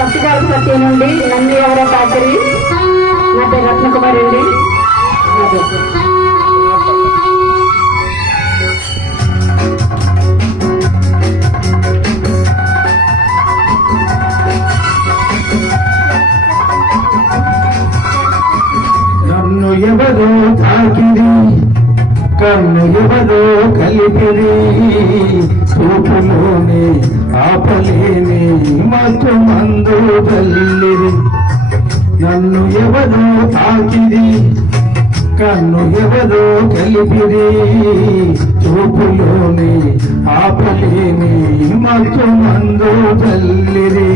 పత్తి నుండి నన్ను ఎవరో కాకరి. నా పేరు రత్నకుమారి అండి. నన్ను ఎవరో తాకిరి, కన్ను ఎవరో కలిపిరి, చూపులోనే ఆపలేని మత్తు మందు తల్లిరి. నన్ను ఎవరో తాకిరి, కన్ను ఎవరో కలిపిరి, చూపులోనే ఆపలేని మత్తు మందు తల్లిరి.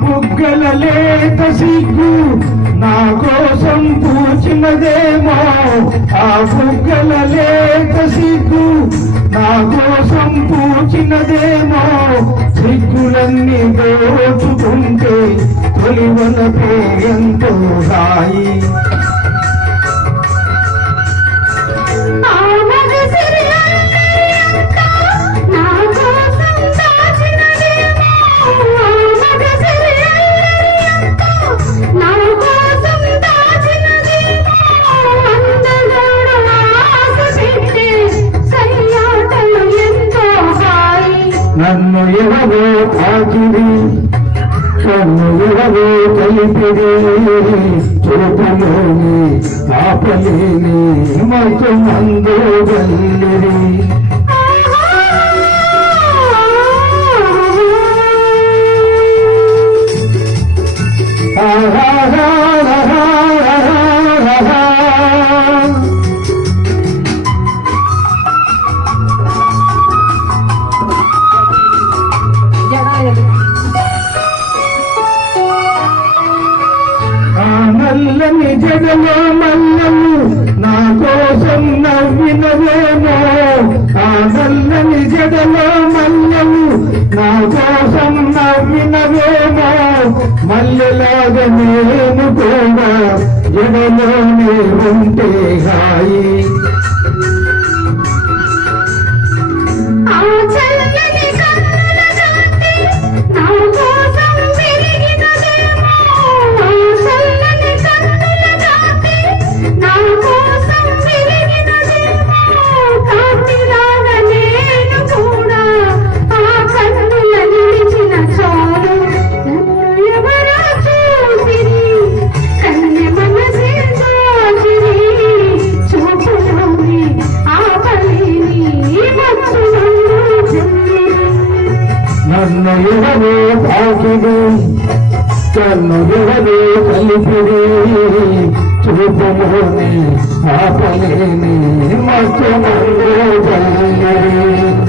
బుగ్గల లేత సిగ్గు నా కోసం పూచినదేమో, ఆ బుగ్గల లేత సిగ్గు నా కోసం పూచినదేమో, సిగ్గులన్నీ దోచుకుంటే తొలివలపే ఎంతో హాయి. నన్ను ఎవరో తాకిరి, కన్ను ఎవరో కలిపిరి, చూపులోని ఆపలేని మత్తు మందు తల్లిరి. నల్లని జగలో మల్లలు నా కోసం నవ్వినవేమో, ఆ నల్లని జగలో మల్లలు నా కోసం నవ్వినవేమో, మల్లెలాగా నేను కూడా జగలోనే ఉంటే హాయి. నన్ను ఎవరో తాకిరి, కన్ను ఎవరో కలిపిరి, చూపులోని ఆపలేని మత్తు మందు తల్లిరి.